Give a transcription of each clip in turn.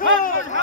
برافو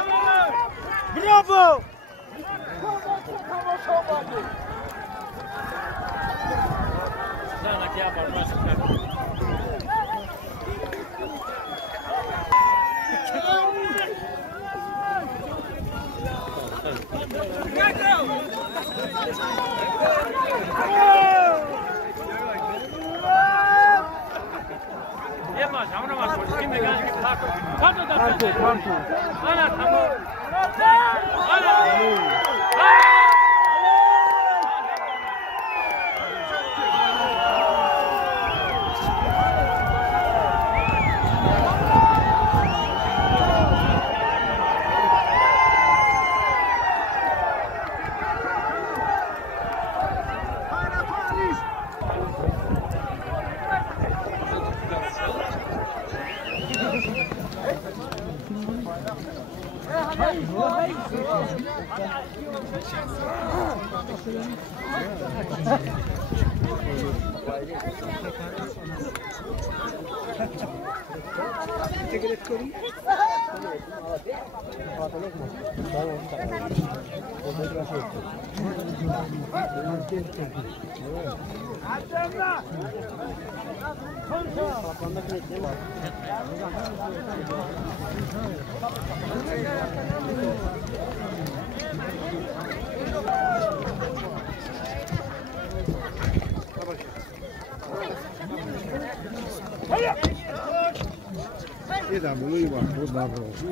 یه دمولوی محبود نبراسی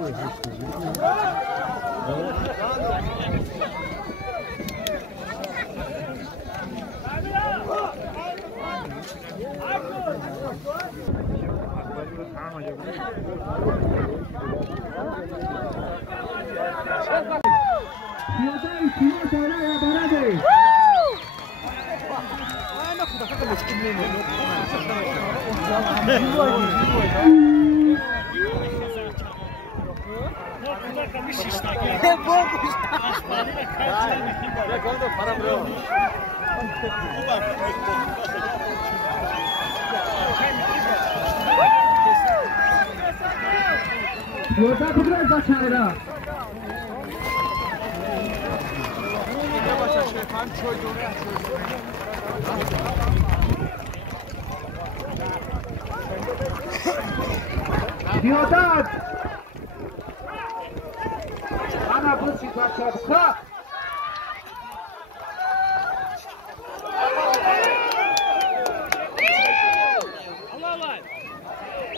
بیادت انا بوچی بچه بخواه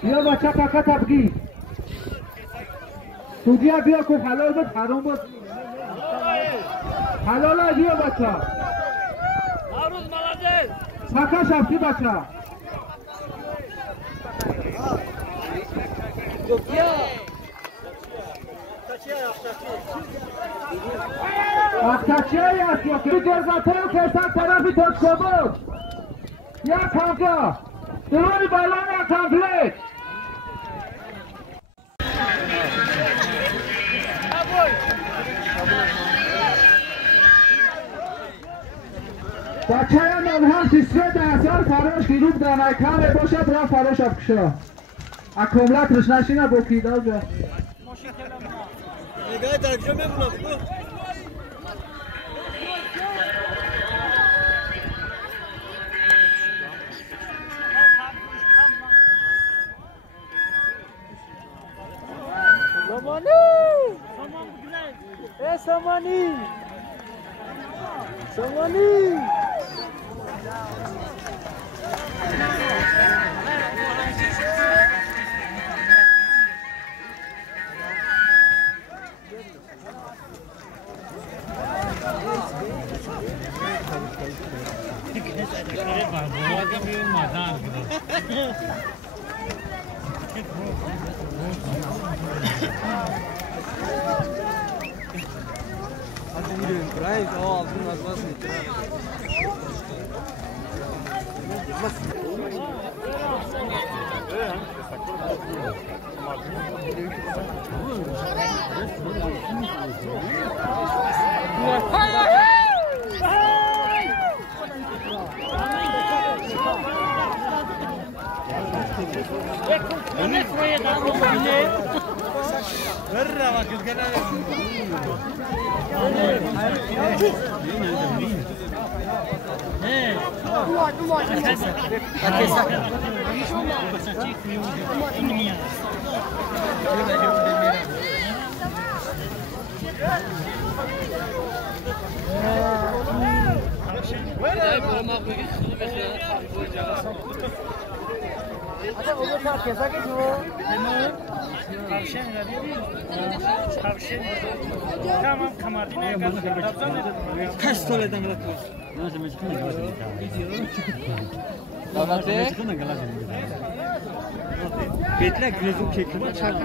بیا بچه فقط ابگی سودیا بیا که حلال بود حرام بود حلال بیا بچه هاروز ملادز فقط شفتی بچه اختچی هست یا که جرزاته رو کشتن طرفی داشکو بود یک همگاه درونی بالان یک کمپلیت بچه من هم سیسره 10 سال فراش گیروب دانه کمه باشد را فراش افکشه اکملت روش نشینه با کیدال جا نگاه درکشو ببونم سامانی سامانی Hadi yürüyün. Burayı o altın azmasın. Berra vakit gene. Kaç toledan kadar? Bekle grezin kekini çak.